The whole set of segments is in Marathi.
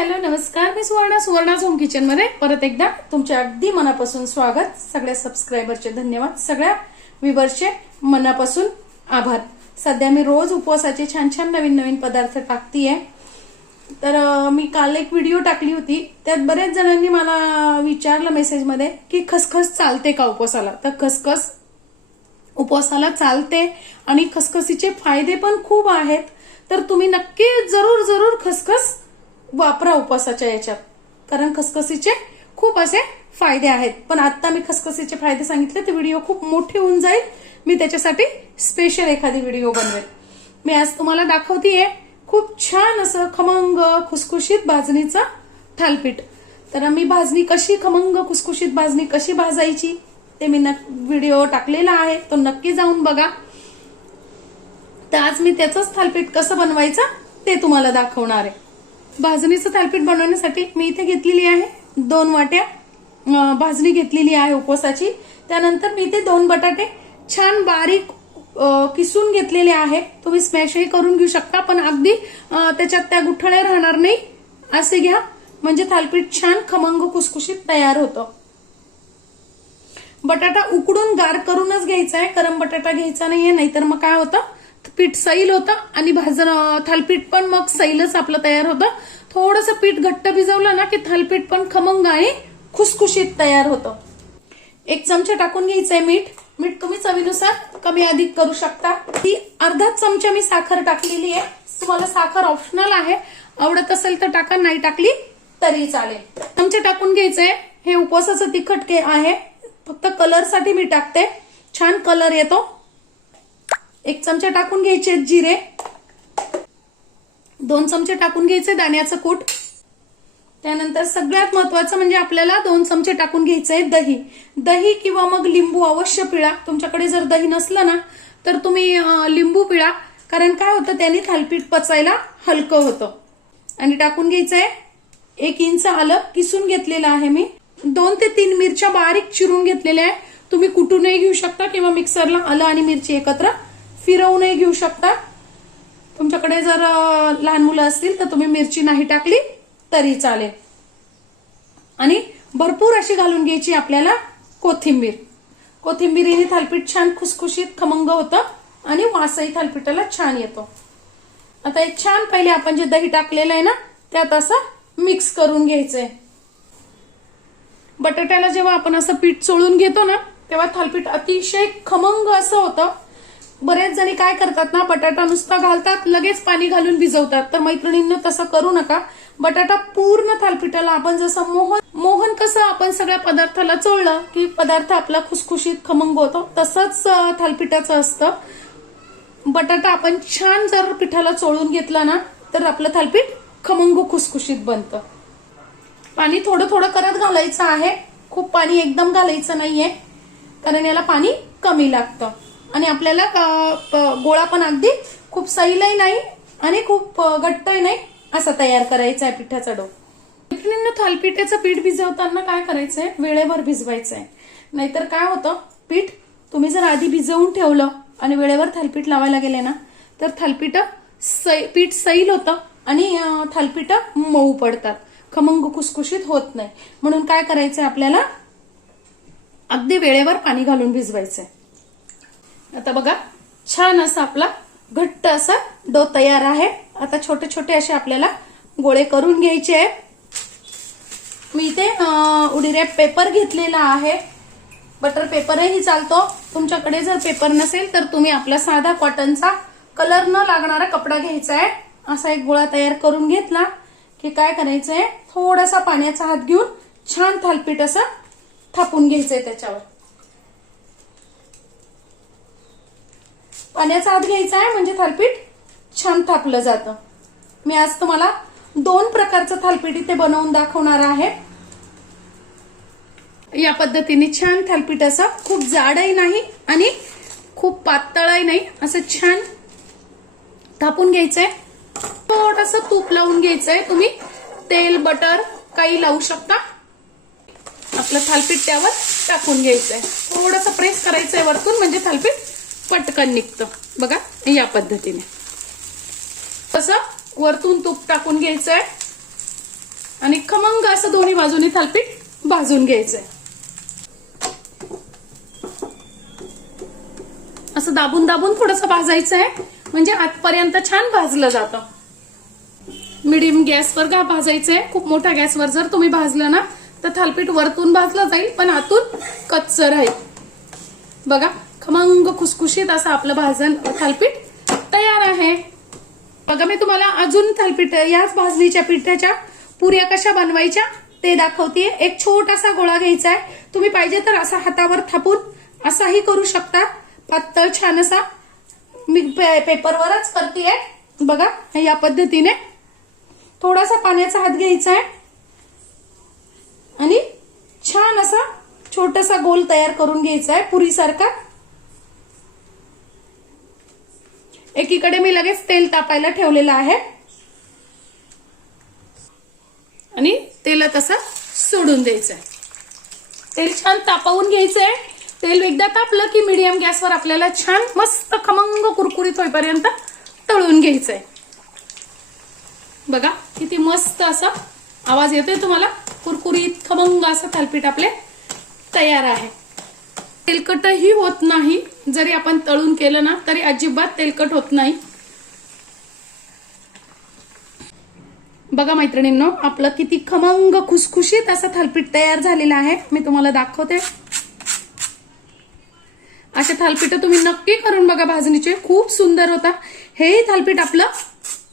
हॅलो नमस्कार, मी सुवर्णा होम किचन मध्ये परत एकदा तुमचे अगदी मनापासून स्वागत. सगळ्या सबस्क्रायबरचे धन्यवाद, सगळ्या व्ह्यूअर्सचे मनापासून आभार. सध्या मी रोज उपवासाचे छान छान नवीन नवीन पदार्थ टाकतीये. तर मी काल एक व्हिडिओ टाकली होती, त्यात बरेच जणांनी मला विचारलं मेसेजमध्ये की खसखस चालते का उपवासाला. तर खसखस उपवासाला चालते आणि खसखसीचे फायदे पण खूप आहेत. तर तुम्ही नक्की जरूर जरूर खसखस वापरा उपवासाच्या याच्यात, कारण खसखसीचे खूप असे फायदे आहेत. पण आता मी खसखसीचे फायदे सांगितले तर व्हिडिओ खूप मोठी होऊन जाईल. मी त्याच्यासाठी स्पेशल एखादी व्हिडिओ बनवेल. मी आज तुम्हाला दाखवतीये खूप छान असं खमंग खुसखुशीत भाजणीचं थालपीठ. तर मी भाजणी कशी खमंग खुसखुशीत भाजणी कशी भाजायची ते मी व्हिडिओ टाकलेला आहे, तो नक्की जाऊन बघा. तर आज मी त्याचंच थालपीठ कसं बनवायचं ते तुम्हाला दाखवणार आहे. भाजणीचं थालपीठ बनवण्यासाठी मी इथे घेतलेली आहे 2 वाट्या भाजणी घेतलेली आहे उपवासाची. त्यानंतर मी इथे 2 बटाटे छान बारीक किसून घेतलेले आहे. तुम्ही स्मॅशही करून घेऊ शकता, पण अगदी त्याच्यात त्या गुठळ्या राहणार नाही असे घ्या, म्हणजे थालपीठ छान खमंग खुसखुशीत तयार होतं. बटाटा उकडून गार करूनच घ्यायचा आहे, गरम बटाटा घ्यायचा नाहीये, नाहीतर मग काय होतं पीठ सैल होतं आणि थालपीठ पण मग सैलच आपलं तयार होतं. थोडंसं पीठ घट्ट भिजवलं ना की थालपीठ पण खमंग आणि खुसखुशीत तयार होतं. 1 चमचा टाकून घ्यायचंय मीठ तुम्ही चवीनुसार कमी अधिक करू शकता. ती अर्धा चमचा मी साखर टाकलेली आहे. तुम्हाला साखर ऑप्शनल आहे, आवडत असेल तर टाका, नाही टाकली तरी चालेल. चमचे टाकून घ्यायचंय. हे उपवासाचं तिखट आहे, फक्त कलर साठी मी टाकते, छान कलर येतो. 1 चमचा टाकून घ्यायचे जिरे, 2 चमचे टाकून घ्यायचे दाण्याचं कूट. त्यानंतर सगळ्यात महत्वाचं म्हणजे आपल्याला 2 चमचे टाकून घ्यायचंय दही किंवा मग लिंबू अवश्य पिळा. तुमच्याकडे जर दही नसलं ना तर तुम्ही लिंबू पिळा, कारण काय होतं त्याने थालपीठ पचायला हलकं होतं. आणि टाकून घ्यायचंय 1 इंच आलं किसून घेतलेलं आहे मी. 2 ते 3 मिरच्या बारीक चिरून घेतलेल्या आहे. तुम्ही कुटूनही घेऊ शकता किंवा मिक्सरला आलं आणि मिरची एकत्र फिरवूनही घेऊ शकता. तुमच्याकडे जर लहान मुलं असतील तर तुम्ही मिरची नाही टाकली तरी चालेल. आणि भरपूर अशी घालून घ्यायची आपल्याला कोथिंबीरीने थालपीठ छान खुसखुशीत खमंग होतं आणि वासही थालपीठाला छान येतो. आता एक छान पहिले आपण जे दही टाकलेलं आहे ना त्यात असं मिक्स करून घ्यायचंय. बटाट्याला जेव्हा आपण असं पीठ चोळून घेतो ना तेव्हा थालपीठ अतिशय खमंग असं होतं. बरेच जणी काय करतात ना, बटाटा नुसता घालतात लगेच पाणी घालून भिजवतात. तर मैत्रिणींना तसं करू नका. बटाटा पूर्ण थालपीठाला आपण जसं मोहन कसं आपण सगळ्या पदार्थाला चोळलं की पदार्थ आपला खुसखुशीत खमंग होतो, तसंच थालपीठाचं असतं. बटाटा आपण छान जर पिठाला चोळून घेतला ना तर आपलं थालपीठ खमंग खुसखुशीत बनतं. पाणी थोडं थोडं करत घालायचं आहे, खूप पाणी एकदम घालायचं नाहीये, कारण याला पाणी कमी लागतं. आणि आपल्याला गोळा पण अगदी खूप सैलही नाही आणि खूप घट्टही नाही असा तयार करायचा आहे पिठाचा डो. थालपीठाचं पीठ भिजवताना काय करायचंय, वेळेवर भिजवायचंय. नाहीतर काय होतं, पीठ तुम्ही जर आधी भिजवून ठेवलं आणि वेळेवर थालपीठ लावायला गेले ना तर पीठ सैल होतं आणि थालपीठ मऊ पडतात, खमंग खुसखुशीत होत नाही. म्हणून काय करायचंय आपल्याला, अगदी वेळेवर पाणी घालून भिजवायचंय. आता बघा छान असा आपला घट्ट असा डो तयार आहे. आता छोटे छोटे असे आपल्याला गोळे करून घ्यायचे आहे. मी इथे उडी रॅप पेपर घेतलेला आहे, बटर पेपरही चालतो. तुमच्याकडे जर पेपर नसेल तर तुम्ही आपला साधा कॉटनचा कलर न लागणारा कपडा घ्यायचा आहे. असा एक गोळा तयार करून घेतला की काय करायचंय, थोडासा पाण्याचा हात घेऊन छान थालपीठ असं थापून घ्यायचंय. त्याच्यावर पाण्याचा हात घ्यायचा आहे म्हणजे थालपीठ छान थापलं जातं. मी आज तुम्हाला 2 प्रकारचं थालपीठ इथे बनवून दाखवणार आहे. या पद्धतीने छान थालपीठ असं खूप जाडही नाही आणि खूप पातळही नाही, असं छान थापून घ्यायचंय. थोडंसं तूप लावून घ्यायचंय, तुम्ही तेल बटर काही लावू शकता. आपलं थालपीठ त्यावर टाकून घ्यायचंय, थोडंसं प्रेस करायचंय वरतून, म्हणजे थालपीठ पटकन निघतं. बघा या पद्धतीने असं वरतून तूप टाकून घ्यायचंय आणि खमंग असं दोन्ही बाजूनी थालीपीठ भाजून घ्यायचंय. असं दाबून दाबून थोडंसं भाजायचं आहे, म्हणजे आतपर्यंत छान भाजलं जातं. मिडियम गॅसवर भाजायचंय. खूप मोठ्या गॅसवर जर तुम्ही भाजलं ना तर थालीपीठ वरतून भाजलं जाईल पण आतून कच्चं राहील. बघा खमंग खुसखुशीत असं आपलं भाजण थालीपीठ तयार आहे. बघा मी तुम्हाला अजून थालीपीठ याच भाजणीच्या पिठाच्या पुऱ्या कशा बनवायच्या ते दाखवते. एक छोटासा गोळा घ्यायचा आहे. तुम्ही पाहिजे तर असा हातावर थापून असाही करू शकता. पातळ छान असा मी पेपरवरच करतेय. बघा या पद्धतीने थोडासा पाण्याचा हात घ्यायचा आहे आणि छान असा छोटासा गोल तयार करून घ्यायचा आहे पुरीसारखा. एकीकडे मी लगेच तेल तापायला ठेवलेलं आहे आणि तेलात असं सोडून द्यायचंय. तेल छान तापवून घ्यायचंय. तेल एकदा तापलं की मीडियम गॅसवर आपल्याला छान मस्त खमंग कुरकुरीत होईपर्यंत तळून घ्यायचंय. बघा किती मस्त असा आवाज येतोय तुम्हाला. कुरकुरीत खमंग असं थालीपीठ आपले तयार आहे. तेलकटही होत नाही. जरी आपण तळून केलं ना तरी अजिबात तेलकट होत नाही. बघा मैत्रिणींनो आपलं किती खमंग खुसखुशीत असं थालीपीठ तयार झालेलं आहे. मी तुम्हाला दाखवते. असे थालीपीठ तुम्ही नक्की करून बघा भाजणीचे. खूप सुंदर होता. हे थालीपीठ आपलं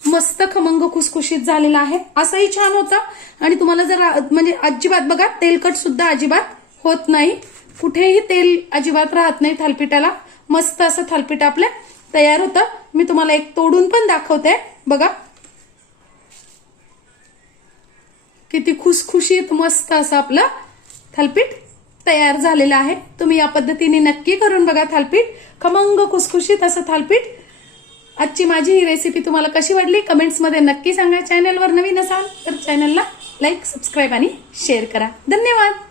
मस्त खमंग खुसखुशीत झालेलं आहे. असंही छान होतं आणि तुम्हाला जर म्हणजे अजिबात बघा तेलकट सुद्धा अजिबात होत नाही. कुठेही तेल अजिबात राहत नाही थालीपीठाला. मस्त असं थालीपीठ आपलं तयार होतं. मी तुम्हाला एक तोडून पण दाखवते. बघा किती खुसखुशीत मस्त असं आपलं थालीपीठ तयार झालेलं आहे. तुम्ही या पद्धतीने नक्की करून बघा थालीपीठ. खमंग खुसखुशीत असं थालीपीठ. आजची माझी ही रेसिपी तुम्हाला कशी वाटली कमेंट्समध्ये नक्की सांगा. चॅनलवर नवीन असाल तर चॅनलला लाईक, सबस्क्राईब आणि शेअर करा. धन्यवाद.